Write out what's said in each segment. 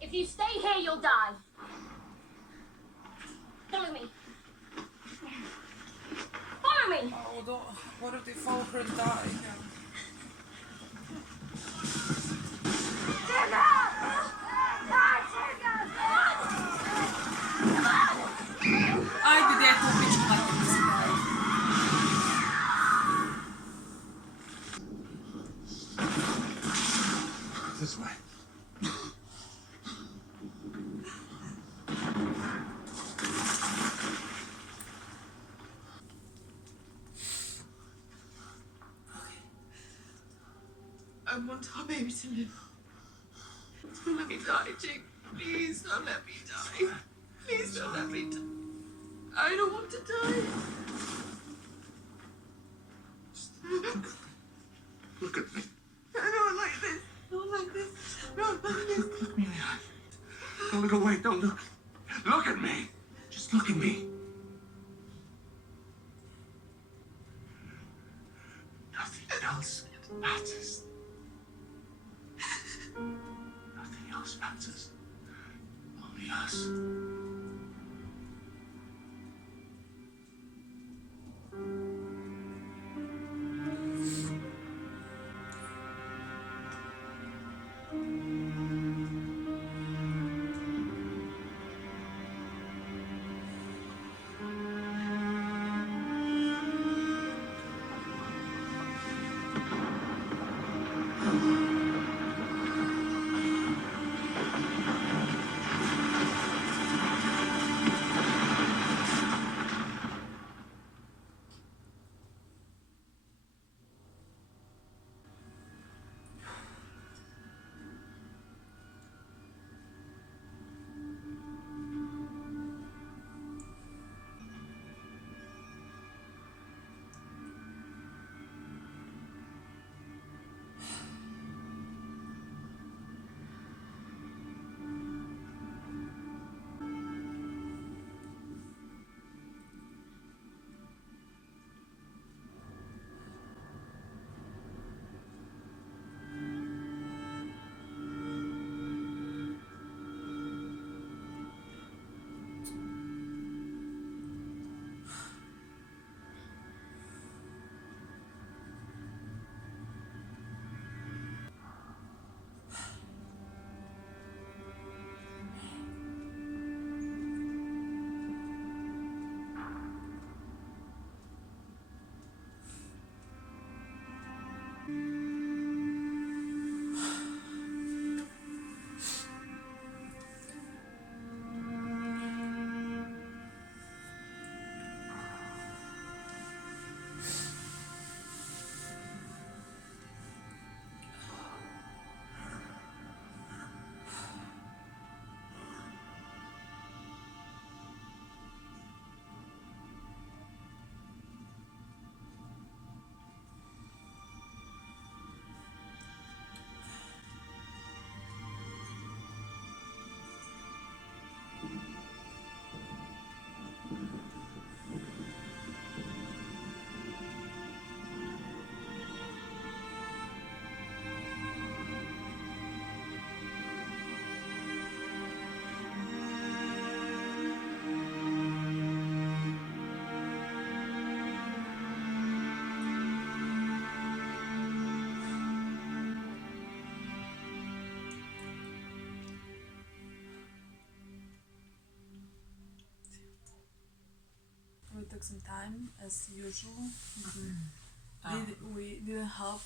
If you stay here, you'll die. Follow me. Follow me! Oh, då, what if they fall her and die? Ai, det är ett bitch faktiskt. This way. I want our baby to live. Don't let me die, Jake. Please don't let me die. Please don't let me die. I don't want to die. Look at me. I don't like this. Don't like this. Don't like this. Look me in the eye. Don't look away. Don't look. Look at me. Just look at me. Nothing else matters. Nothing else matters. Only us. took some time as usual. We didn't help.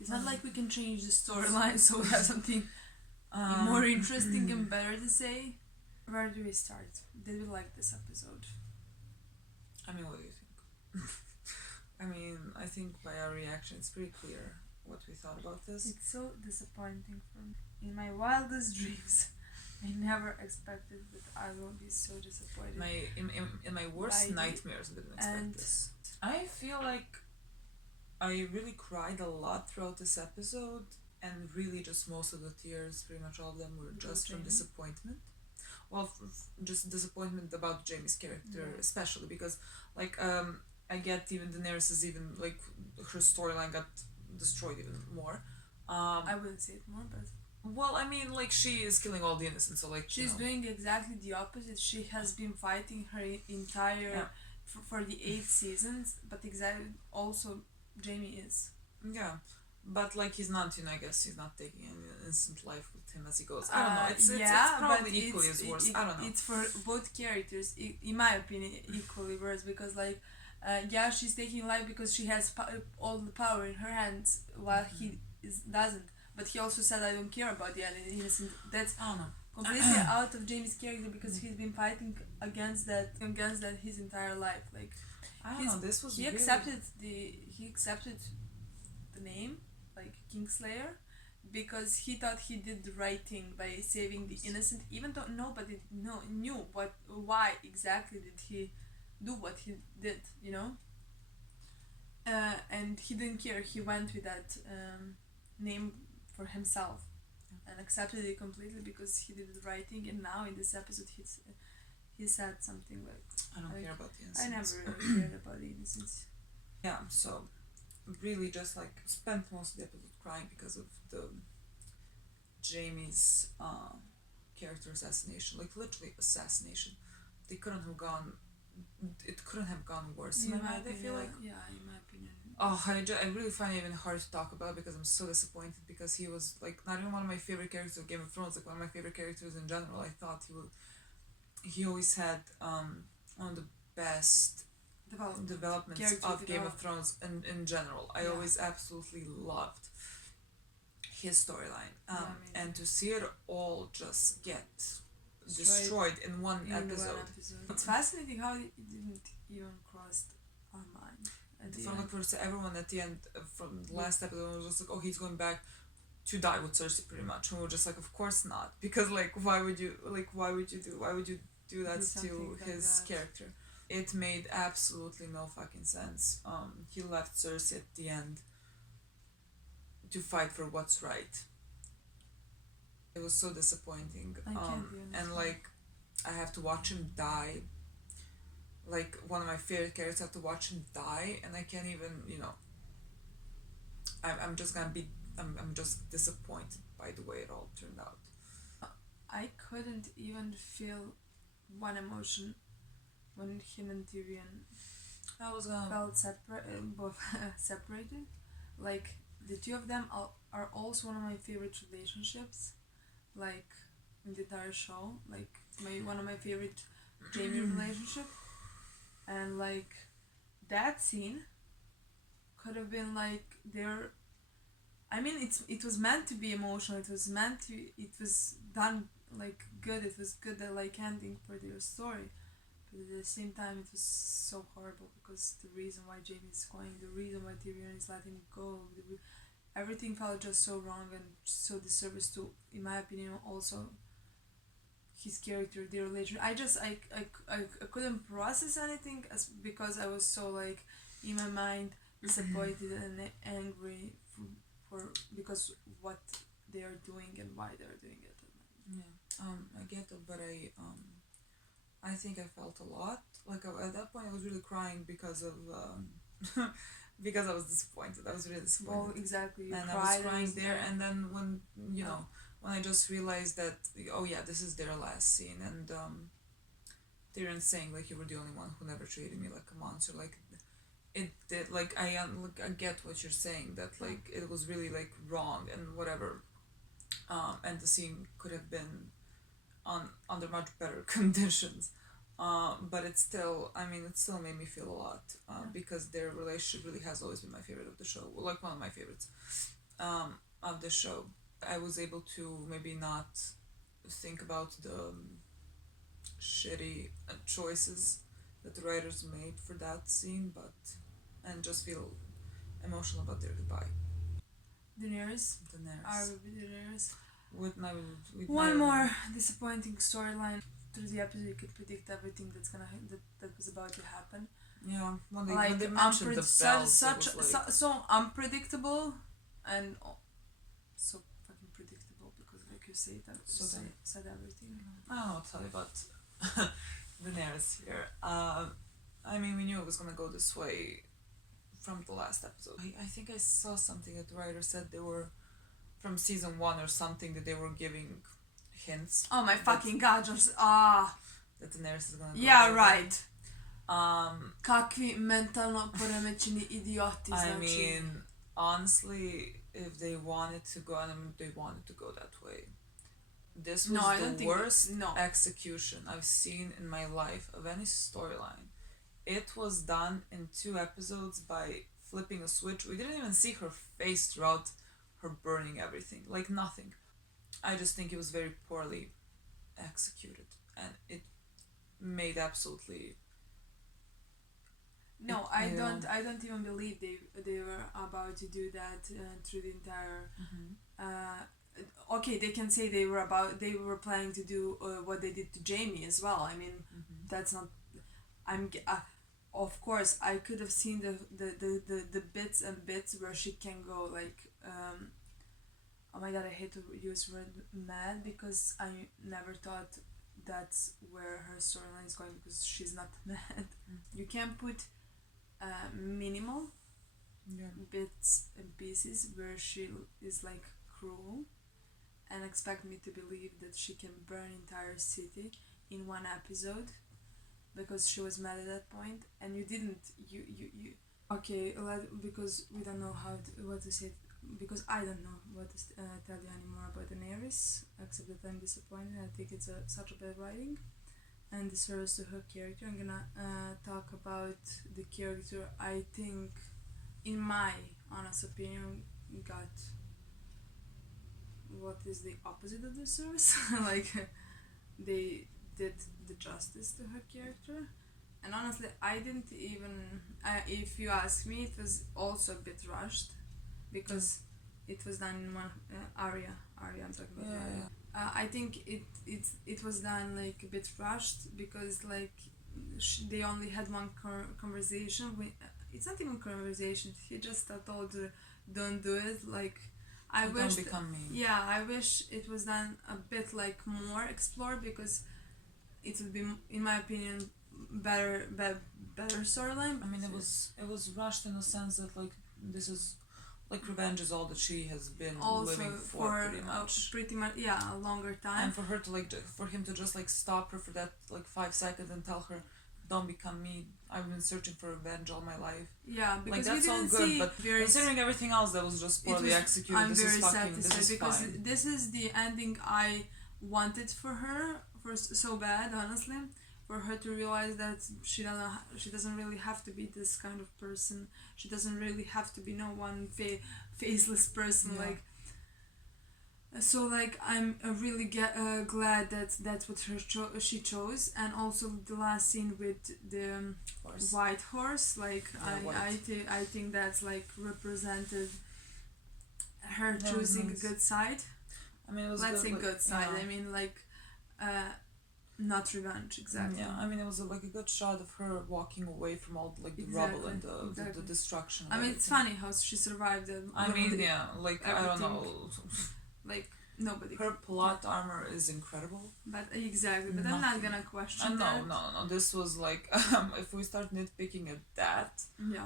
It's not like we can change the storyline, so we have something more interesting and better to say. Where do we start? Did we like this episode? I mean, what do you think? I mean, I think by our reaction, it's pretty clear what we thought about this. It's so disappointing for me. In my wildest dreams, I never expected that I will be so disappointed. In my worst nightmares, I didn't expect this. I feel like I really cried a lot throughout this episode, and really just most of the tears, pretty much all of them, were just from disappointment. Well, just disappointment about Jaime's character, especially because, like, I get even Daenerys is even, like, her storyline got destroyed even more. I wouldn't say it more, but... Well, I mean, like, she is killing all the innocents, so, like, she's doing exactly the opposite. She has been fighting her entire... Yeah. For the 8 seasons, but exactly also Jaime is. Yeah. But, like, he's not, I guess he's not taking an instant life with him as he goes. I don't know. It's probably equally as worse. I don't know. It's for both characters, in my opinion, equally worse. Because, like, she's taking life because she has all the power in her hands, while he doesn't. But he also said, I don't care about the innocent. That's I don't know. Completely out of Jaime's character, because he's been fighting against that his entire life. Like, I don't know. This was he really... accepted the name, like Kingslayer, because he thought he did the right thing by saving the innocent, even though nobody knew why exactly did he do what he did, and he didn't care. He went with that name for himself and accepted it completely because he did the right thing. And now in this episode he said something like, I don't care about the innocents. I never really cared about the innocents. Yeah, so really just like spent most of the episode crying because of the Jaime's character assassination, like literally assassination. It couldn't have gone worse. In my mind, I feel like. Yeah, in my opinion. Oh, I really find it even hard to talk about because I'm so disappointed, because he was like not even one of my favorite characters of Game of Thrones, like one of my favorite characters in general. I thought he always had one of the best developments of Game of Thrones in general. I always absolutely loved his storyline, and to see it all just get destroyed in one episode. It's fascinating how it didn't even cross our mind. For everyone at the end from the last episode was just like, oh, he's going back to die with Cersei, pretty much, and we're just like, of course not, because like why would you do that to his character? It made absolutely no fucking sense. He left Cersei at the end to fight for what's right. It was so disappointing. And like I have to watch him die. Like one of my favorite characters, I have to watch him die, and I can't even, I'm just disappointed by the way it all turned out. I couldn't even feel one emotion when him and Tyrion felt separated. Like the two of them are also one of my favorite relationships, like in the entire show. Like one of my favorite Jaime relationship. And like that scene could have been like it was meant to be emotional. It was done like good. It was good, like ending for their story. But at the same time, it was so horrible because the reason why Jaime is going, the reason why Tyrion is letting go, everything felt just so wrong and so disservice to, in my opinion, also his character, their relation. I couldn't process anything because I was so like in my mind disappointed and angry because what they are doing and why they are doing it. Yeah, I get it, but I think I felt a lot. Like at that point, I was really crying because of because I was disappointed. I was really disappointed. Well, exactly. And I was crying there, and then when when I just realized that, oh yeah, this is their last scene, and Tyrion saying like, you were the only one who never treated me like a monster, like it did, like I get what you're saying, that like it was really like wrong and whatever, and the scene could have been under much better conditions, But it still made me feel a lot because their relationship really has always been my favorite of the show, like one of my favorites of the show. I was able to maybe not think about the shitty choices that the writers made for that scene, and just feel emotional about their goodbye. Daenerys. Daenerys. Daenerys. With One more disappointing storyline. Through the episode, you could predict everything that was about to happen. Yeah, when they mentioned the bells, so unpredictable and so fucking predictable because, like you say, that said everything. I don't know what to tell you about Daenerys here. We knew it was gonna go this way from the last episode. I think I saw something that the writer said they were from season 1 or something, that they were giving hints. Oh my fucking god, just that Daenerys is gonna go yeah, there. right. Kakvi mentalno poremećeni idioti, znači. Honestly, if they wanted to go, they wanted to go that way. This was the worst execution I've seen in my life of any storyline. It was done in 2 episodes by flipping a switch. We didn't even see her face throughout her burning everything. Like, nothing. I just think it was very poorly executed. And it made absolutely... No, I don't even believe they were about to do that through the entire... Okay, they can say they were planning to do what they did to Jaime as well. That's not... of course, I could have seen the bits and bits where she can go like... oh my god, I hate to use word mad because I never thought that's where her storyline is going because she's not mad. You can put minimal bits and pieces where she is like cruel and expect me to believe that she can burn entire city in 1 episode because she was mad at that point, and you didn't. You okay, because we don't know what to say, because I don't know what to tell you anymore about Daenerys, except that I'm disappointed. I think it's such a bad writing and disservice to her character. I'm gonna talk about the character I think, in my honest opinion, got what is the opposite of the service. Like, they did the justice to her character, and honestly I didn't even if you ask me, it was also a bit rushed because it was done in one Arya I'm talking about. Arya. I think it was done like a bit rushed because like they only had one conversation with, it's not even conversation, he just told her don't do it, like I wish don't become me. Yeah, I wish it was done a bit like more explored because it would be, in my opinion, better storyline. It was rushed in the sense that like this is like revenge is all that she has been also living for pretty much a longer time. And for her to like for him to just like stop her for that like 5 seconds and tell her don't become me, I've been searching for revenge all my life. Yeah, because like that's all good, but considering everything else that was just poorly executed, I'm this very is fucking satisfied because fine. This is the ending I wanted for her so bad, honestly, for her to realize that she doesn't really have to be this kind of person. She doesn't really have to be no one faceless person. Yeah. Like, so like I'm really glad that that's what she chose, and also the last scene with the white horse. Like I think that's like represented her choosing a good side. It was good side. Yeah. Not revenge, exactly. Yeah, it was like a good shot of her walking away from all like the rubble and the destruction. It's funny how she survived. I don't know. Like nobody. Her plot armor is incredible. But exactly. But I'm not gonna question that. No. This was like if we start nitpicking at that,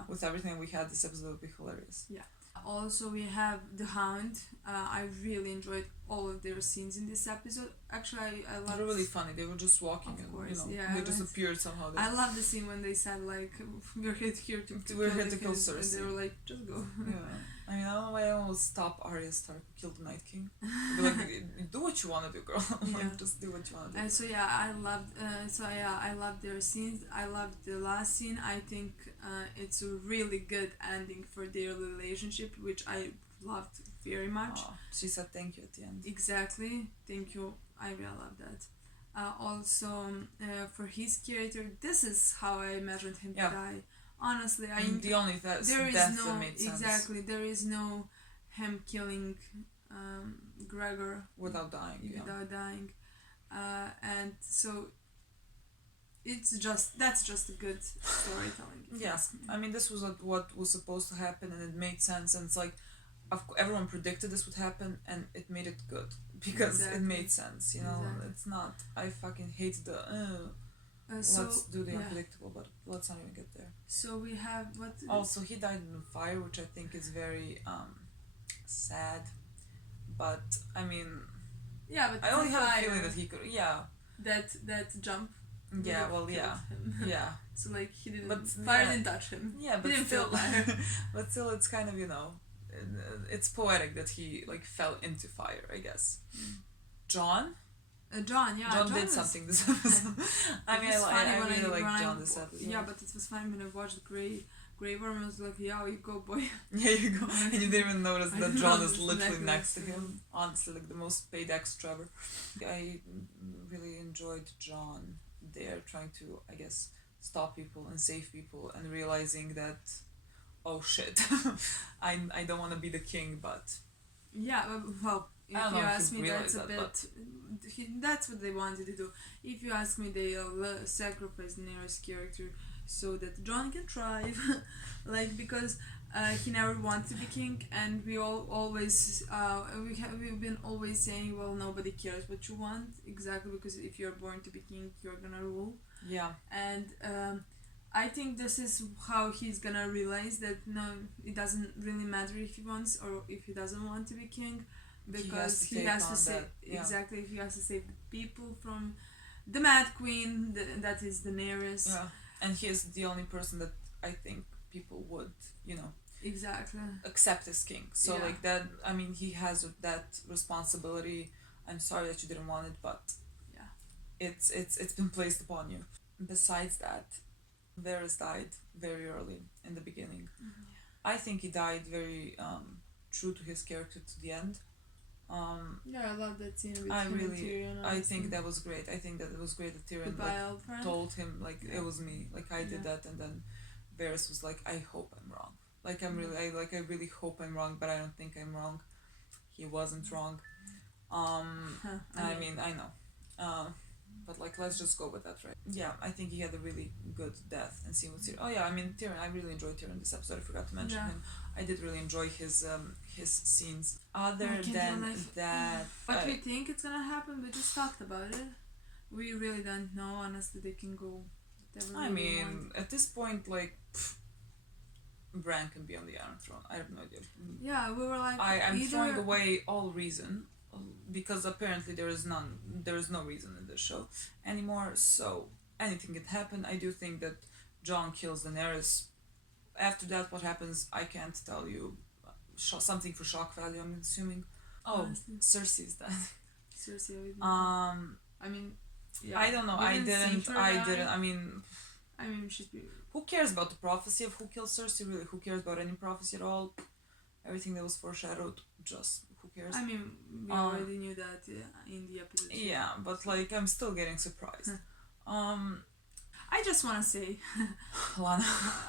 with everything we had, this episode would be hilarious. Yeah. Also, we have the Hound. I really enjoyed all of their scenes in this episode. Actually, I They love. were really funny. They were just walking, Of and course, you know, yeah, they I just was- appeared somehow. I love the scene when they said like we're here to We're here to the kill kids," and Cersei. they were like, just go. Yeah, I mean, I don't know why I almost stop Arya Stark who killed the Night King. Be like, do what you wanna do, girl. Yeah. Like, just do what you wanna do. And so yeah, I loved their scenes. I loved the last scene. I think it's a really good ending for their relationship, which I loved very much. Aw, she said thank you at the end. Exactly. Thank you. I really love that. Also, for his character, this is how I imagined him Yeah. to die. Honestly, The only death there is that no made sense exactly. There is no him killing Gregor without dying. Yeah. without dying, and so that's just a good storytelling. if you Yeah, ask me. I mean, this was what was supposed to happen, and it made sense. And it's like, everyone predicted this would happen, and it made it good because Exactly. it made sense. You know, Exactly. it's not. I fucking hate the. So Let's do the yeah. unpredictable, but let's not even get there. So we have what? Also, he died in fire, which I think is very sad. But I mean, Yeah, but I only have a fire, feeling that he could. Yeah, that jump. yeah. would Well, have yeah, killed him. yeah. So like he didn't. But, fire yeah. didn't touch him. Yeah, He but didn't still, feel fire. but still, it's kind of, you know, it's poetic that he like fell into fire. I guess. Jon. John, yeah. Jon did was- something this episode. I it mean, was funny I when really when like I- Jon this episode. Yeah, but it was funny when I watched Grey Worm. I was like, yeah, you go, boy. Yeah, you go, and you didn't even notice I that didn't Jon notice is literally next next to to him. him. Honestly, like the most paid extra ever. I really enjoyed Jon there trying to, I guess, stop people and save people, and realizing that, oh shit, I don't want to be the king, but Yeah, well, if I don't you know if ask he's me, that's realized a that, bit. That's what they wanted to do. If you ask me, they sacrifice Daenerys' character so that Jon can thrive, like because he never wanted to be king, and we always we've been always saying, well, nobody cares what you want exactly, because if you're born to be king, you're gonna rule, yeah, and I think this is how he's gonna realize that no, it doesn't really matter if he wants or if he doesn't want to be king, because he has to save exactly. He has to save the people from the Mad Queen. That is Daenerys. yeah, and he is the only person that I think people would, you know, Exactly. accept as king. So Yeah. like that, I mean, he has that responsibility. I'm sorry that you didn't want it, but Yeah. it's been placed upon you. Besides that, Varys died very early in the beginning. Mm-hmm. I think he died very true to his character to the end. Yeah, I love that scene with I him and really, Tyrion. I honestly. think that was great. I think that it was great that Tyrion Goodbye, like, old friend. told him like Yeah. it was me, like I did Yeah. that, and then Varys was like, I hope I'm wrong. Like I'm Mm-hmm. really, I really hope I'm wrong, but I don't think I'm wrong. He wasn't wrong. I mean, I know. But like, let's just go with that, right? Yeah, I think he had a really good death and scene with Tyrion. Oh yeah, I mean Tyrion. I really enjoyed Tyrion this episode. I forgot to mention Yeah. him. I did really enjoy his scenes. Other I can't than believe- that, But we think it's gonna happen. We just talked about it. We really don't know. Honestly, they can go whatever I they mean, want. at this point, like, Bran can be on the Iron Throne. I have no idea. Yeah, we were like, I'm either throwing away all reason because apparently there is no reason in this show anymore. So anything can happen. I do think that Jon kills Daenerys. After that, what happens? I can't tell you. Something for shock value. I'm assuming. Oh, Honestly. Cersei's dead. Cersei. we didn't- I mean, yeah. I don't know. we I see didn't. her I die. didn't. I mean, I mean, she's who cares about the prophecy of who kills Cersei? Really, who cares about any prophecy at all? Everything that was foreshadowed, just who cares? I mean, we already knew that in the episode. Yeah, but like I'm still getting surprised. I just want to say, Lana.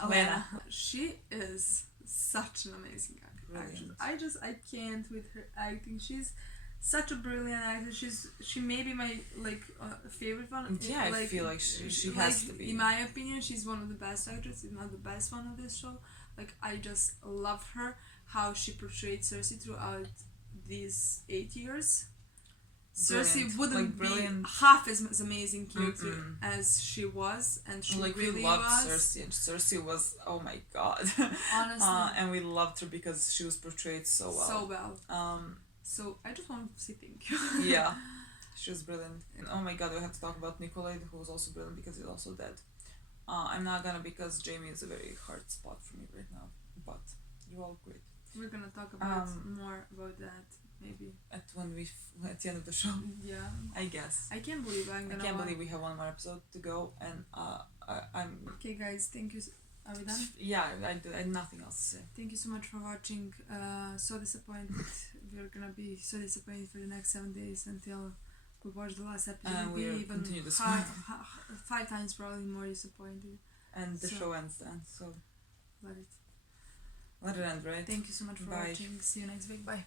Lena, she is such an amazing actress. Brilliant. I can't with her acting. She's such a brilliant actress. She may be my favorite one. Yeah, I feel like she has to be. In my opinion, she's one of the best actresses, if not the best one of this show. Like I just love her, how she portrayed Cersei throughout these 8 years. Cersei Brilliant. wouldn't Like, brilliant. be half as amazing character Mm-mm. as she was, and she Like really we loved was. Cersei, and Cersei was, oh my god. Honestly. And we loved her because she was portrayed so well. So well. So I just want to say thank you. Yeah, she was brilliant. And oh my god, we have to talk about Nikolai, who was also brilliant because he's also dead. I'm not gonna, because Jaime is a very hard spot for me right now. But you're all great. We're gonna talk about more about that maybe At the end of the show. Yeah, I guess. I can't believe I'm gonna. I can't believe we have one more episode to go, and I'm. Okay, guys, thank you. Are we done? Yeah, I had nothing else to say. Thank you so much for watching. So disappointed. We're gonna be so disappointed for the next 7 days until we watch the last episode. And We'll we'll be even continue disappointed. 5 times probably more disappointed. And the So- show ends then, so Let it. let it end, right? Thank you so much for Bye. watching. See you next week. Bye.